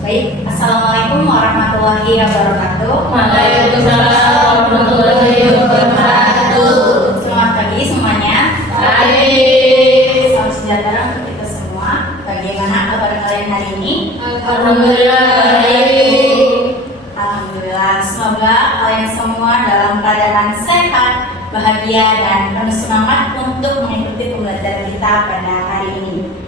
Baik, Assalamualaikum warahmatullahi wabarakatuh. Waalaikumsalam warahmatullahi wabarakatuh. Selamat pagi semuanya. Baik. Salam sejahtera untuk kita semua. Bagaimana kabar kalian hari ini? Alhamdulillah baik. Alhamdulillah, semoga kalian semua dalam keadaan sehat, bahagia, dan penuh semangat untuk mengikuti pembelajaran kita pada hari ini.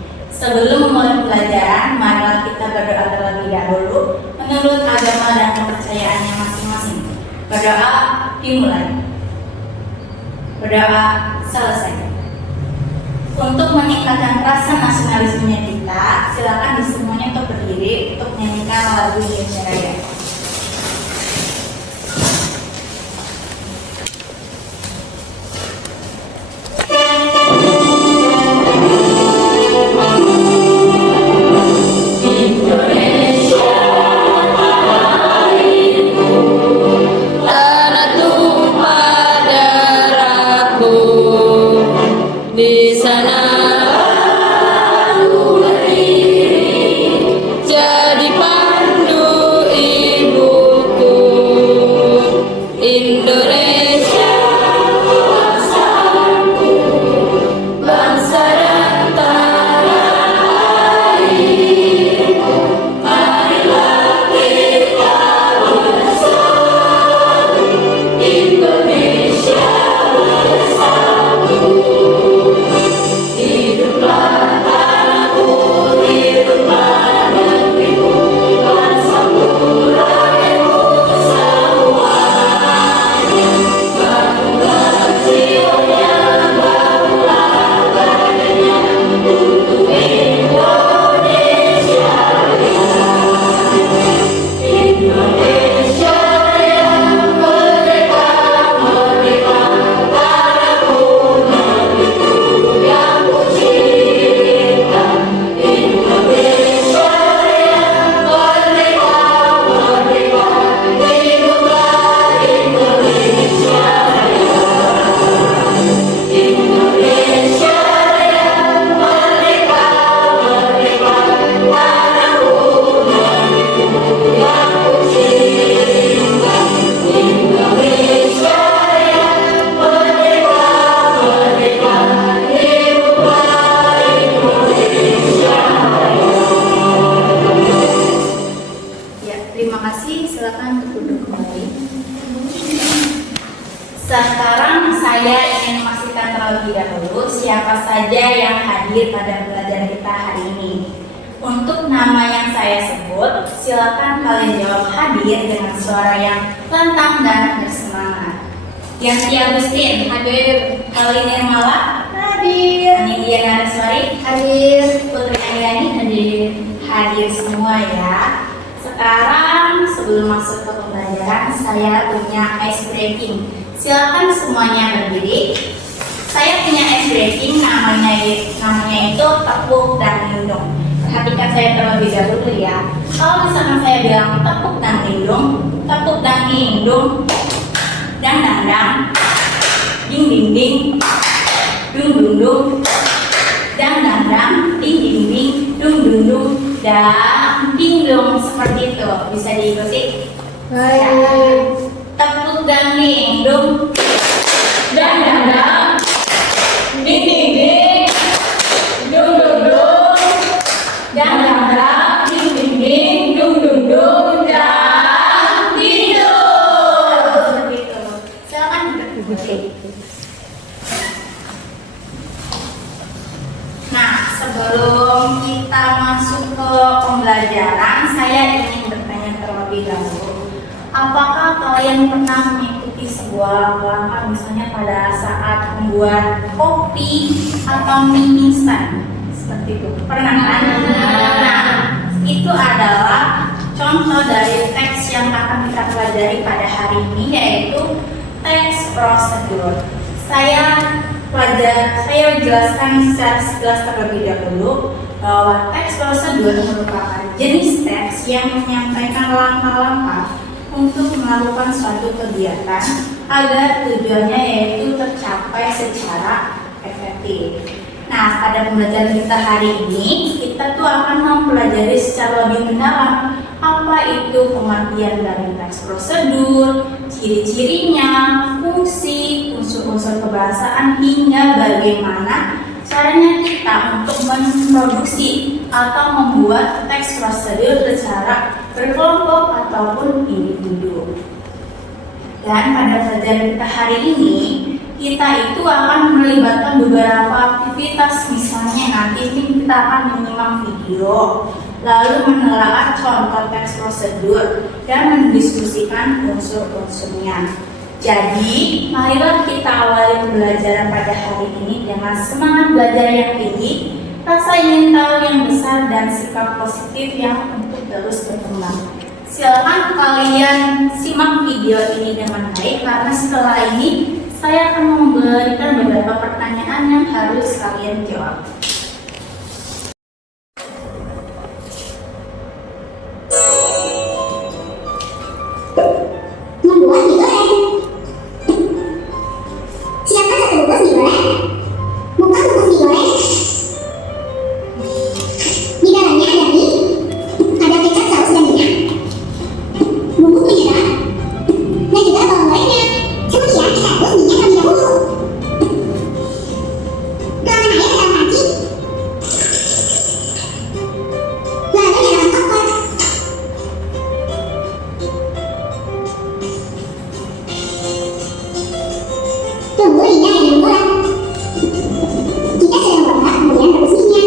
Sebelum memulai pelajaran, marilah kita berdoa terlebih dahulu menurut agama dan kepercayaannya masing-masing. Berdoa dimulai. Berdoa selesai. Untuk meningkatkan rasa nasionalismenya kita, silakan semuanya untuk berdiri untuk menyanyikan lagu Indonesia Raya. Di sana aku berdiri, jadi pandu ibuku. Indonesia bangsaku, bangsa dan tanah airku. Marilah kita bersatu, Indonesia bersatu. Hiduplah tanahku, hiduplah negeriku, bangsaku, rakyatku semuanya. Bangunlah jiwanya, bangunlah badannya untuk Indonesia Indonesia yang merdeka, merdeka, tanahku, negeriku yang ku cinta. Indonesia yang merdeka, merdeka, hiduplah Indonesia Indonesia yang merdeka, merdeka, tanahku, negeriku yang ku cinta. Indonesia yang merdeka, merdeka, hiduplah Indonesia. Ya, terima kasih. Silakan untuk duduk kembali. Sekarang saya ingin memastikan terlebih dahulu siapa saja yang hadir pada pelajaran kita hari ini. Untuk nama yang saya sebut, silakan kalian jawab hadir dengan suara yang lantang dan bersemangat. Yanti Agustin hadir. Kali Nirmala hadir. Nindya Naraswari hadir. Putri Ayani hadir. Hadir semua ya. Sekarang sebelum masuk ke pembelajaran, saya punya ice breaking. Silakan semuanya berdiri. Saya punya ice breaking, namanya itu tepuk dan lindung. Perhatikan saya terlebih dahulu ya. Kalau misalkan saya bilang tepuk dan lindung, dang dang dang, ding ding ding, dung dung dung, dang dang dang, ding ding ding, dung dung dung, dan ding dong, seperti itu. Bisa diikuti? Baik. Tepuk dan lindung, Dan dang, ding ding ding, dung dung dung, dan dang dang, ding ding ding, dung dung dung, dang ding dung. seperti itu. Silakan duduk. Nah, sebelum kita masuk ke pembelajaran, saya ingin bertanya terlebih dahulu. Apakah kalian pernah mengikuti sebuah langkah misalnya pada saat membuat kopi atau mie instan? Seperti itu. Pernah kan? Nah, itu adalah contoh dari teks yang akan kita pelajari pada hari ini, yaitu teks prosedur. Saya jelaskan secara sekilas terlebih dahulu bahwa teks prosedur merupakan jenis teks yang menyampaikan langkah-langkah untuk melakukan suatu kegiatan agar tujuannya yaitu tercapai secara efektif. Nah, pada pembelajaran kita hari ini, kita tuh akan mempelajari secara lebih mendalam apa itu pengertian dari teks prosedur, ciri-cirinya, fungsi, unsur-unsur kebahasaan, hingga bagaimana caranya kita untuk memproduksi atau membuat teks prosedur secara berkelompok ataupun individu. Dan pada pelajaran kita hari ini, kita itu akan melibatkan beberapa aktivitas. Misalnya nanti kita akan menyimak video, lalu menelaah contoh teks prosedur, dan mendiskusikan unsur-unsurnya. Jadi, marilah kita awali pembelajaran pada hari ini dengan semangat belajar yang tinggi, rasa ingin tahu yang besar, dan sikap positif yang untuk terus berkembang. Silakan kalian simak video ini dengan baik, karena setelah ini saya akan memberikan beberapa pertanyaan yang harus kalian jawab. Membuat mie goreng. Siapkan satu bungkus mie goreng. Buka bungkus mie goreng. Di dalamnya ada mie, ada kecap, saus, dan minyak, bumbu penyedap, dan juga bawang gorengnya. Kemudian kita rebus minyak terlebih dahulu. Tuangkan air ke dalam panci. Lalu nyalakan kompor. Tunggu hingga air menggulang. Jika sudah menggulang, kemudian rebus minyak.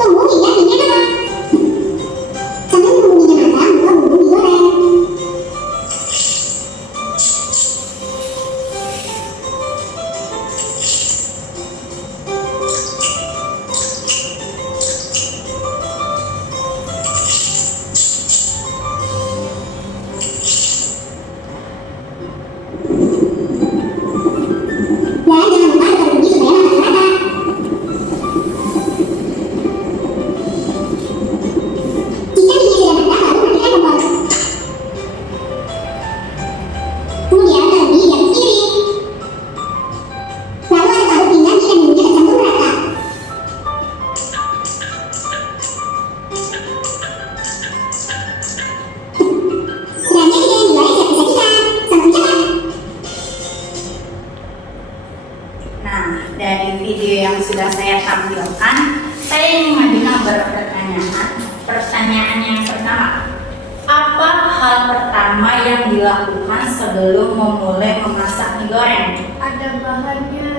Tunggu hingga minyak matang. Sambil menunggu minyak matang, buka bumbu mie goreng. Dan jangan lupa aduk bumbu supaya matang merata. Jika minyak sudah matang, lalu matikan kompor. Kemudian taruh mie di atas piring. Lalu aduk-aduk hingga mie dan bumbunya tercampur merata. Dan jadi yang digoreng siap disajikan. Selamat mencoba. Nah, dari video yang sudah saya tampilkan, saya ingin mengajukan beberapa pertanyaan. Pertanyaan yang pertama, apa hal pertama yang dilakukan sebelum memulai memasak mie goreng? Ada bahannya.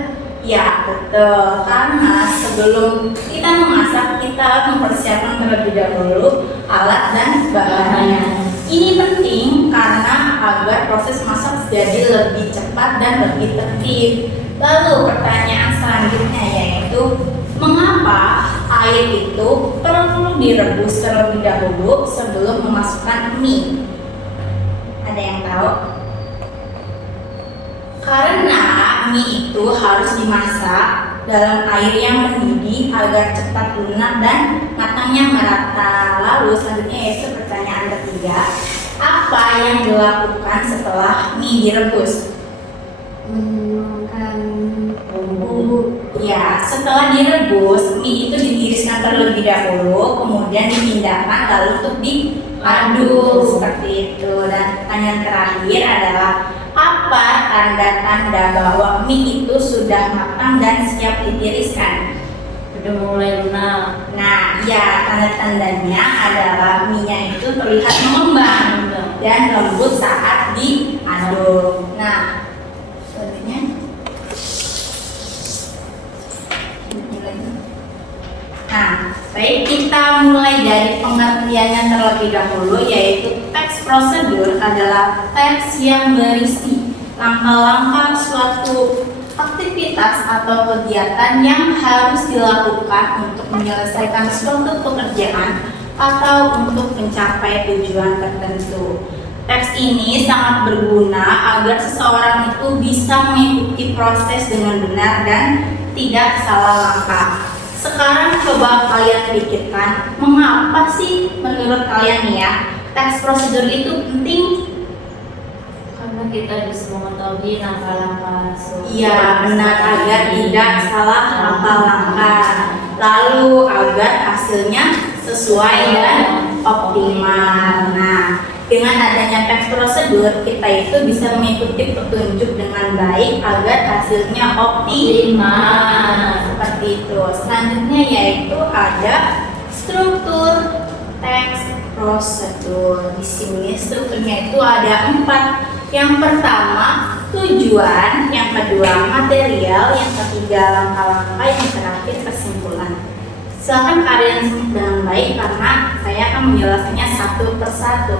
Ya, betul. Karena sebelum kita memasak, kita mempersiapkan terlebih dahulu alat dan bahannya. Ini penting karena agar proses masak jadi lebih cepat dan lebih tertib. Lalu pertanyaan selanjutnya yaitu, mengapa air itu perlu direbus terlebih dahulu sebelum memasukkan mie? Ada yang tahu? Karena mie itu harus dimasak dalam air yang mendidih agar cepat lunak dan matangnya merata. Lalu selanjutnya yaitu pertanyaan ketiga, apa yang dilakukan setelah mie direbus? Menuangkan bumbu. Ya, setelah direbus, mie itu ditiriskan terlebih dahulu, kemudian dipindahkan lalu untuk diaduk seperti itu. Dan pertanyaan terakhir adalah, apa tanda-tanda bahwa mie itu sudah matang dan siap ditiriskan? Udah mulai lunak. Nah, ya, tanda-tandanya adalah mie-nya itu terlihat mengembang dan lembut saat diaduk. Nah, selanjutnya Nah, baik, kita mulai dari pengertiannya terlebih dahulu, yaitu teks prosedur adalah teks yang berisi langkah-langkah suatu aktivitas atau kegiatan yang harus dilakukan untuk menyelesaikan suatu pekerjaan atau untuk mencapai tujuan tertentu. Teks ini sangat berguna agar seseorang itu bisa mengikuti proses dengan benar dan tidak salah langkah. Sekarang coba kalian pikirkan, mengapa sih menurut kalian nih ya teks prosedur itu penting? kita bisa mengetahui langkah-langkah Iya, benar, agar tidak salah langkah-langkah. Lalu agar hasilnya sesuai dan optimal. Nah, dengan adanya teks prosedur, kita itu bisa mengikuti petunjuk dengan baik agar hasilnya optimal. Seperti itu. Selanjutnya yaitu ada struktur teks prosedur. Di sini strukturnya itu ada 4. Yang pertama tujuan, yang kedua material, yang ketiga langkah-langkah, yang terakhir kesimpulan. Silakan kalian simak dengan baik karena saya akan menjelaskannya satu persatu.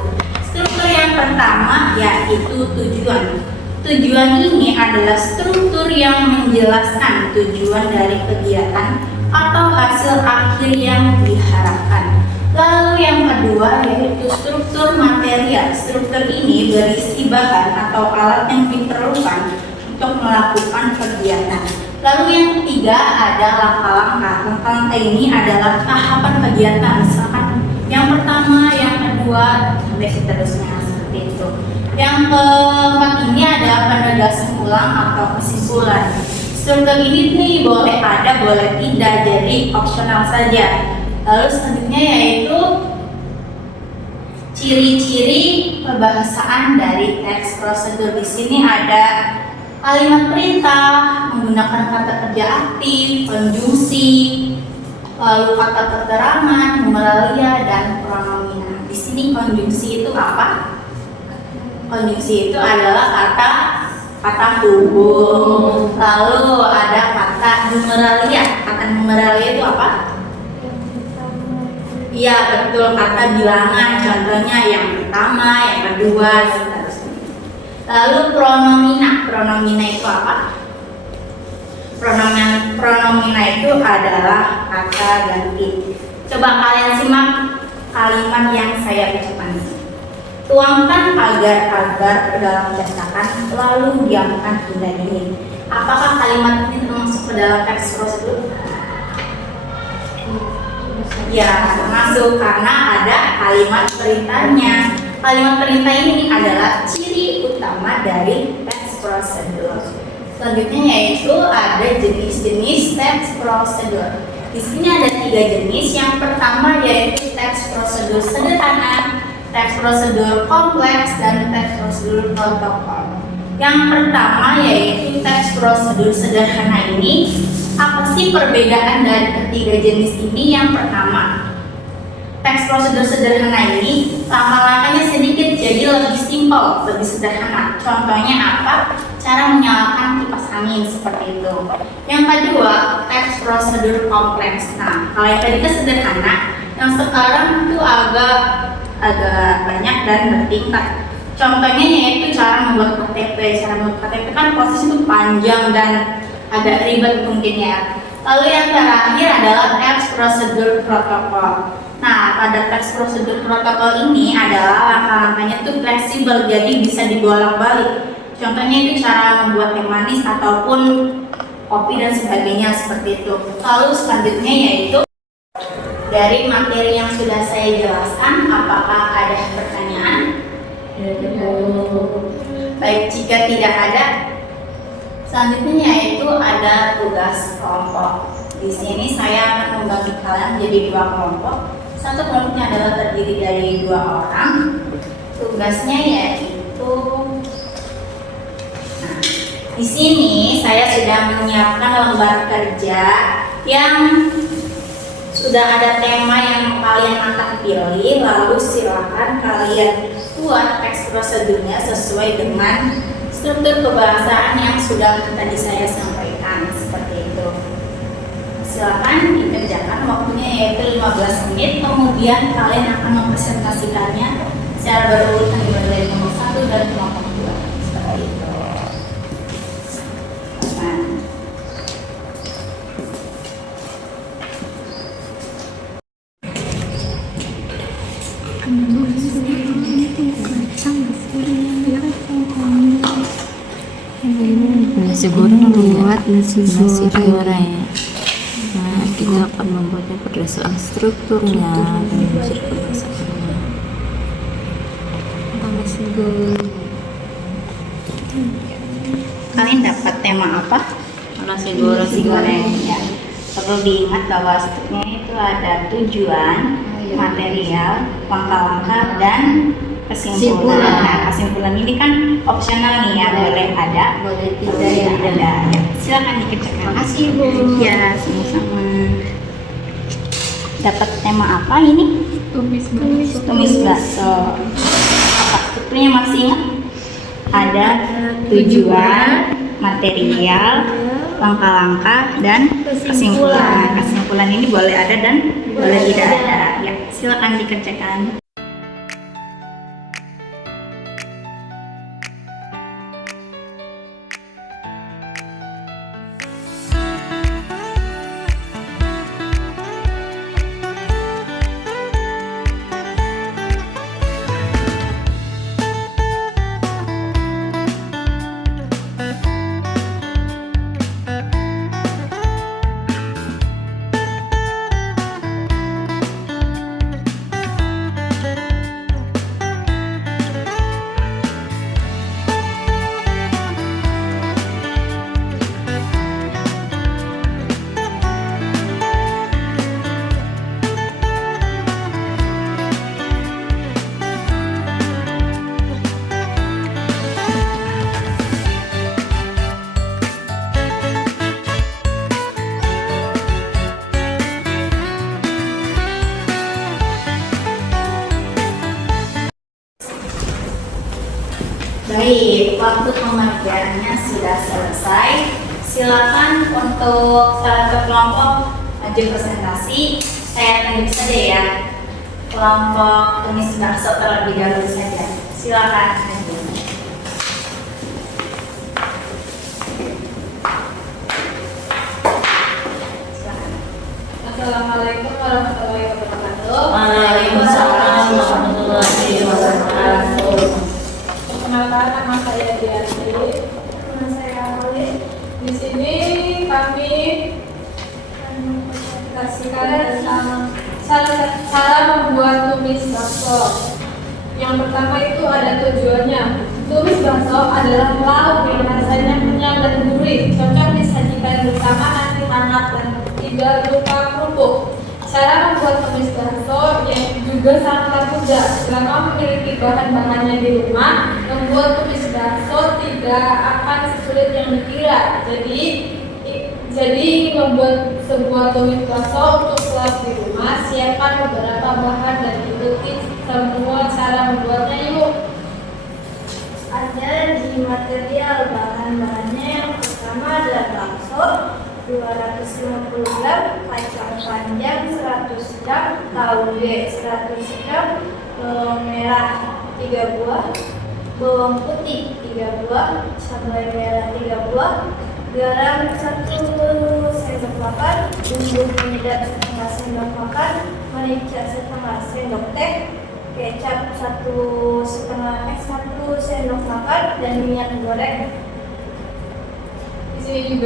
Struktur yang pertama yaitu tujuan. Tujuan ini adalah struktur yang menjelaskan tujuan dari kegiatan atau hasil akhir yang diharapkan. Lalu yang kedua yaitu struktur material. Struktur ini berisi bahan atau alat yang diperlukan untuk melakukan kegiatan. Lalu yang ketiga ada langkah-langkah. Langkah-langkah ini adalah tahapan kegiatan. Misalkan yang pertama, yang kedua, sampai seterusnya seperti itu. Yang keempat ini ada penegasan ulang atau kesimpulan. Struktur ini nih boleh ada, boleh tidak, jadi opsional saja. Lalu selanjutnya yaitu ciri-ciri pembahasaan dari teks prosedur. Di sini ada kalimat perintah menggunakan kata kerja aktif, konjungsi, lalu kata keterangan, numeralia, dan pronomina. Di sini konjungsi itu apa? Konjungsi itu adalah kata hubung. Lalu ada kata numeralia. Kata numeralia itu apa? Iya betul, kata bilangan. Contohnya yang pertama, yang kedua, seterusnya. Lalu pronomina. Pronomina itu apa? Pronomina itu adalah kata ganti. Coba kalian simak kalimat yang saya ucapkan. Tuangkan agar-agar ke dalam cetakan, lalu diamkan hingga dingin. Apakah kalimat ini termasuk ke dalam teks prosedur? Ya, termasuk karena ada kalimat perintahnya. Kalimat perintah ini adalah ciri utama dari teks prosedur. Selanjutnya yaitu ada jenis-jenis teks prosedur. Di sini ada 3 jenis. Yang pertama yaitu teks prosedur sederhana, teks prosedur kompleks, dan teks prosedur protokol. Yang pertama yaitu teks prosedur sederhana ini. Apa sih perbedaan dari ketiga jenis ini? Yang pertama, teks prosedur sederhana ini langkah-langkahnya sedikit, jadi lebih simpel, lebih sederhana. Contohnya apa? Cara menyalakan kipas angin seperti itu. Yang kedua, teks prosedur kompleks. Nah, kalau yang tadi itu sederhana, yang sekarang itu agak banyak dan bertingkat. Contohnya yaitu cara membuat KTP. Cara membuat KTP kan proses itu panjang dan agak ribet mungkin ya. Lalu yang terakhir adalah teks prosedur protokol. Nah, pada teks prosedur protokol ini adalah langkah-langkahnya itu fleksibel, jadi bisa dibolak-balik. Contohnya itu cara membuat teh manis ataupun kopi dan sebagainya seperti itu. Lalu selanjutnya yaitu dari materi yang sudah saya jelaskan, apakah ada pertanyaan? Baik, jika tidak ada, selanjutnya yaitu ada tugas kelompok. Di sini saya akan membagi kalian menjadi 2 kelompok. Satu kelompoknya adalah terdiri dari 2 orang. Tugasnya yaitu, nah, di sini saya sudah menyiapkan lembar kerja yang sudah ada tema yang kalian akan pilih. Lalu silakan kalian buat teks prosedurnya sesuai dengan struktur kebahasaan yang sudah tadi saya sampaikan seperti itu. Silakan dikerjakan, waktunya yaitu 15 menit. Kemudian kalian akan mempresentasikannya secara berurutan dari nomor 1 dan kelompok 2 seperti itu. Nasi goreng membuat nasi goreng. Nah, kita akan membuatnya berdasarkan strukturnya dan unsur pembahasannya. Nasi goreng. kemarin dapat tema apa? Nasi Nasi goreng. Ya. Perlu diingat bahwa struknya itu ada tujuan, material, langkah-langkah, dan kesimpulan. Nah, kesimpulan ini kan opsional nih ya, boleh ada, boleh boleh tidak tidak ada. Ya, silakan dikerjakan. Makasih, Bu. Ya, sama-sama. Dapat tema apa ini? Tumis bakso. Apa strukturnya masih ingat? Ada tujuan, material, langkah-langkah, dan kesimpulan. Kesimpulan ini boleh ada dan boleh tidak ada. Ya, silakan dikerjakan. Baik, waktu pengerjaannya sudah selesai. Silakan untuk salah satu kelompok maju presentasi. Saya tunjuk saja ya. Kelompok tumis bakso terlebih dahulu saja. Silakan. Silakan. Assalamualaikum warahmatullahi wabarakatuh. Waalaikumsalam warahmatullahi wabarakatuh. Perkenalkan, nama saya Diarti. Nama saya Ali. Di sini kami presentasikan tentang cara membuat tumis bakso. Yang pertama itu ada tujuannya. Tumis bakso adalah lauk yang rasanya kenyal dan gurih, cocok disajikan bersama nasi hangat dan tidak berupa kerupuk. Cara membuat tumis bakso yang juga sangatlah mudah. Selama memiliki bahan-bahannya di rumah, membuat tumis bakso tidak akan sesulit yang dikira. Jadi membuat sebuah tumis bakso untuk kelas di rumah, siapkan beberapa bahan dan ikuti semua cara membuatnya yuk. Ada di material bahan-bahannya. Yang pertama adalah bakso 250 gram, kacang panjang 100 gram, tauge 100 gram, bawang merah 3 buah, bawang putih 3 buah, cabai merah 3 buah, garam 1 sendok makan, bumbu penyedap setengah sendok makan, merica setengah sendok teh, kecap 1 sendok makan, dan minyak goreng. Di sini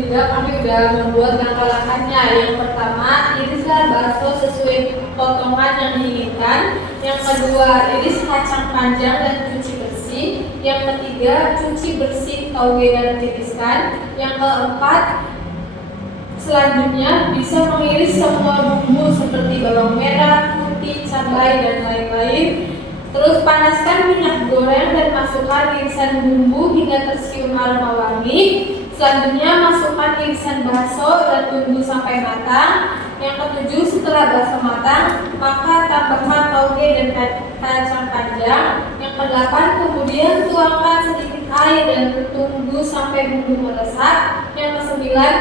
juga kami sudah membuat langkah-langkahnya. Yang pertama, irislah bakso sesuai potongan yang diinginkan. Yang kedua, iris kacang panjang dan cuci bersih. Yang ketiga, cuci bersih tauge dan tiriskan. Yang keempat, selanjutnya bisa mengiris semua bumbu seperti bawang merah, putih, cabai, dan lain-lain. Terus panaskan minyak goreng dan masukkan irisan bumbu hingga tercium aroma wangi. Selanjutnya masukkan irisan bakso dan tunggu sampai matang. Yang ketujuh, setelah bakso matang, maka tambahkan tauge dan kacang panjang. Yang kedelapan, kemudian tuangkan sedikit air dan tunggu sampai bumbu meresap. Yang kesembilan,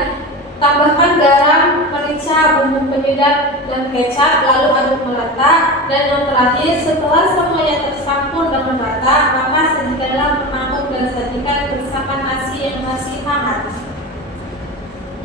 tambahkan garam, merica, bumbu penyedap, dan kecap, lalu aduk merata. Dan yang terakhir, setelah semuanya tercampur dengan rata, maka sajikanlah mangkuk dan sajikan bersama nasi yang masih hangat.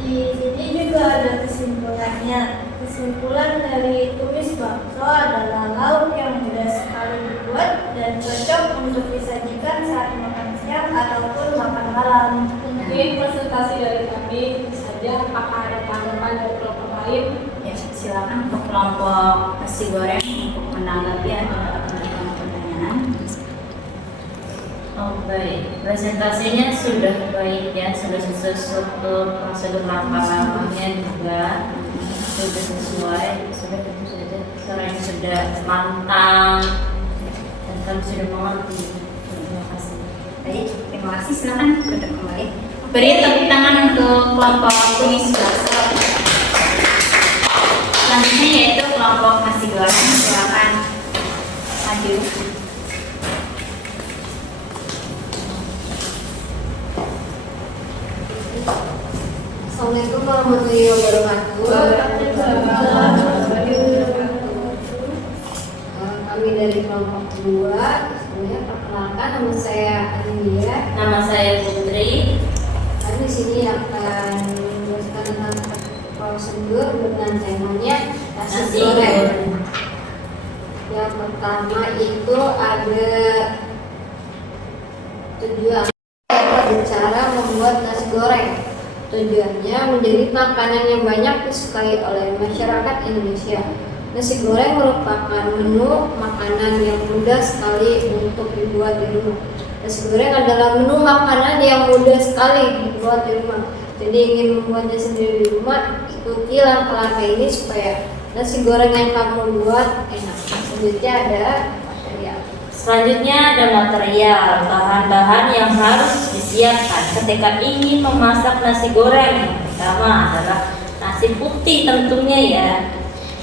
Di sini juga ada kesimpulannya. Kesimpulan dari tumis bakso adalah lauk yang mudah sekali dibuat dan cocok untuk disajikan saat makan siang ataupun makan malam. Mungkin presentasi dari kami itu saja. Apakah ada tanggapan dari kelompok lain? Ya, silakan untuk kelompok nasi goreng untuk menanggapi atau memberikan pertanyaan. Oh baik, presentasinya sudah baik ya, sudah sesuai struktur prosedur langkah-langkahnya juga sudah sesuai, sudah tentu saja caranya sudah mantap dan kami sudah mengerti. Terima kasih. Baik, terima kasih. Silakan duduk kembali. Beri tepuk tangan untuk kelompok tumis bakso. Selanjutnya yaitu kelompok nasi goreng. Silakan maju. Assalamualaikum warahmatullahi wabarakatuh. Kami dari kelompok 2. Semuanya perkenalkan, nama saya Anindia. Nama saya Putri. Kami di sini akan menjelaskan tentang prosedur dengan temanya nasi goreng. Yang pertama itu ada tujuan cara membuat nasi goreng. Tujuannya menjadi makanan yang banyak disukai oleh masyarakat Indonesia. Nasi goreng merupakan menu makanan yang mudah sekali untuk dibuat di rumah. Nasi goreng adalah menu makanan yang mudah sekali dibuat di rumah. Jadi ingin membuatnya sendiri di rumah, ikuti langkah-langkah ini supaya nasi goreng yang kamu buat enak. Selanjutnya ada material. Selanjutnya ada material, bahan-bahan yang harus disiapkan ketika ingin memasak nasi goreng. Yang pertama adalah nasi putih tentunya ya.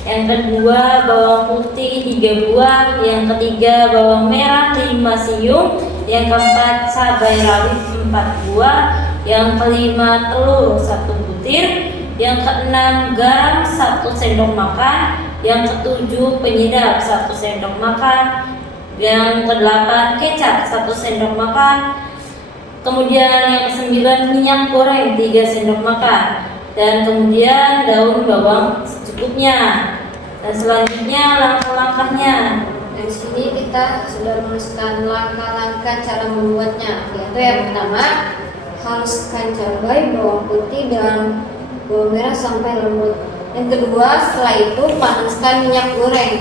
Yang kedua bawang putih 3 buah. Yang ketiga bawang merah 5 siung. Yang keempat cabai rawit 4 buah. Yang kelima telur 1 butir. Yang keenam garam 1 sendok makan. Yang ketujuh penyedap 1 sendok makan. Yang ke-8 kecap 1 sendok makan. Kemudian yang ke-9 minyak goreng 3 sendok makan. Dan kemudian daun bawang secukupnya. Dan selanjutnya langkah-langkahnya. Dari sini kita sudah menuliskan langkah-langkah cara membuatnya. Yaitu yang pertama, haluskan cabai, bawang putih dan bawang merah sampai lembut. Yang kedua, setelah itu panaskan minyak goreng.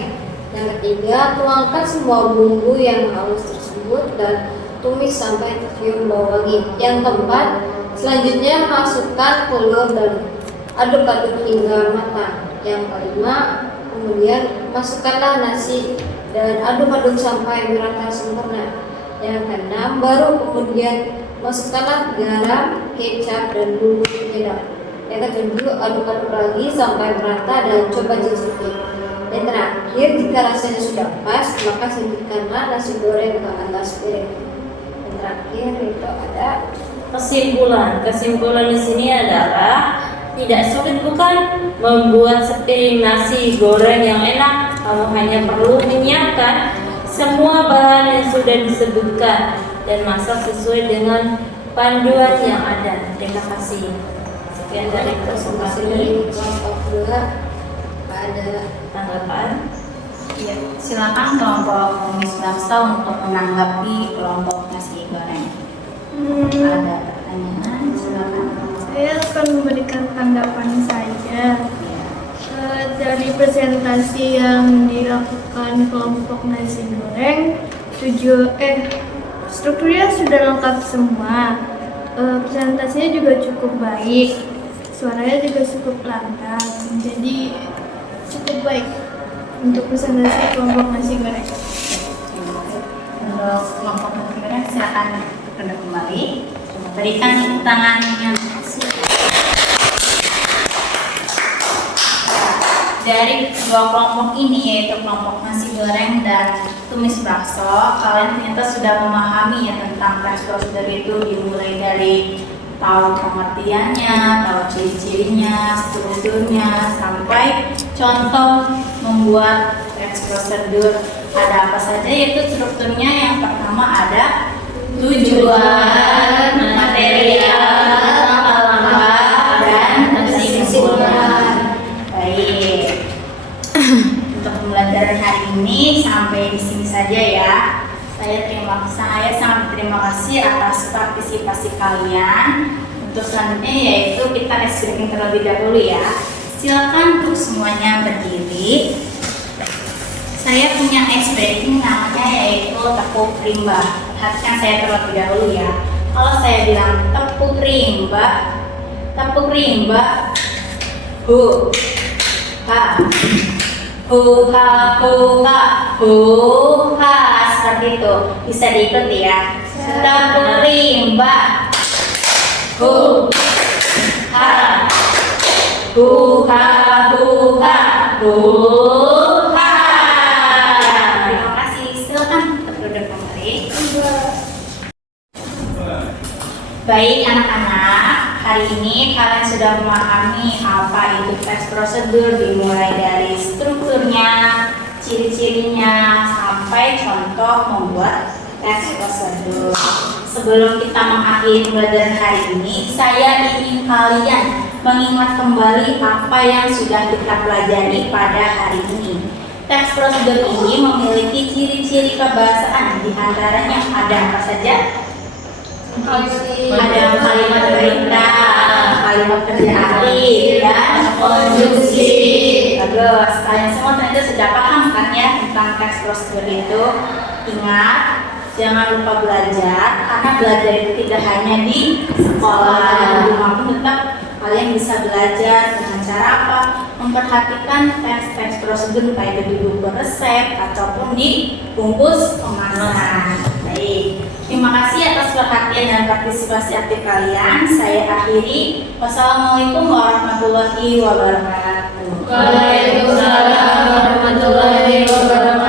Yang ketiga, tuangkan semua bumbu yang halus tersebut dan tumis sampai tercium bau wangi. Yang keempat, selanjutnya masukkan telur dan aduk-aduk hingga matang. Yang kelima, kemudian masukkanlah nasi dan aduk-aduk sampai merata sempurna. Yang keenam, baru kemudian masukkanlah garam, kecap dan bumbu penyedap. Yang ketujuh, aduk-aduk lagi sampai merata dan coba cicipi. Dan terakhir, jika rasanya sudah pas, maka sajikanlah nasi goreng ke atas piring. Dan terakhir itu ada Kesimpulan di sini adalah tidak sulit bukan membuat sepiring nasi goreng yang enak. Kamu hanya perlu menyiapkan semua bahan yang sudah disebutkan dan masak sesuai dengan panduan yang ada. Terima kasih. Sekian dari presentasi presentasi. dari kelompok 2. Ada Tanggapan? Ya, silakan kelompok tumis bakso untuk menanggapi kelompok nasi goreng. Ada pertanyaan? Silakan. Saya akan memberikan tanggapan saya. Dari presentasi yang dilakukan kelompok nasi goreng, strukturnya sudah lengkap semua. Presentasinya juga cukup baik, suaranya juga cukup lantang, jadi cukup baik untuk presentasi kelompok nasi goreng. Untuk kelompok nasi goreng silakan duduk kembali. Berikan tepuk tangan yang dari dua kelompok ini, yaitu kelompok nasi goreng dan tumis bakso. Kalian ternyata sudah memahami ya tentang tes prosedur itu, dimulai dari tahu pengertiannya, tahu ciri-cirinya, strukturnya, sampai contoh membuat tes prosedur. Ada apa saja? Yaitu strukturnya yang pertama ada tujuan, material, langkah-langkah, dan kesimpulan. Baik. Untuk pembelajaran hari ini sampai di sini saja ya. Saya sangat berterima kasih atas partisipasi kalian. Untuk selanjutnya yaitu kita ice breaking terlebih dahulu ya. Silakan untuk semuanya berdiri. Saya punya ice breaking namanya yaitu tepuk rimba. perhatikan saya terlebih dahulu ya. Kalau saya bilang tepuk rimba, hu, ha, hu ha, seperti itu. Bisa diikuti ya. Tepuk rimba, hu, ha, hu ha, hu ha. Terima kasih. Silakan untuk duduk kembali. Baik anak-anak, hari ini kalian sudah memahami apa itu tes prosedur, dimulai dari strukturnya, ciri-cirinya, sampai contoh membuat tes prosedur. Sebelum kita mengakhiri pembelajaran hari ini, saya ingin kalian mengingat kembali apa yang sudah kita pelajari pada hari ini. Tes prosedur ini memiliki ciri-ciri kebahasaan, di antaranya ada apa saja? Ada kalimat perintah, kalimat kerja aktif, dan konjungsi. Bagus, kalian semua ternyata sudah paham kan ya tentang tes prosedur itu. Ingat, jangan lupa belajar, karena belajar itu tidak hanya di sekolah, di rumah pun tetap kalian bisa belajar dengan cara apa? Memperhatikan tes prosedur, baik itu di buku resep ataupun di bungkus kemasan. Baik. Terima kasih atas perhatian dan partisipasi aktif kalian. Saya akhiri. Wassalamualaikum warahmatullahi wabarakatuh. Waalaikumsalam warahmatullahi wabarakatuh.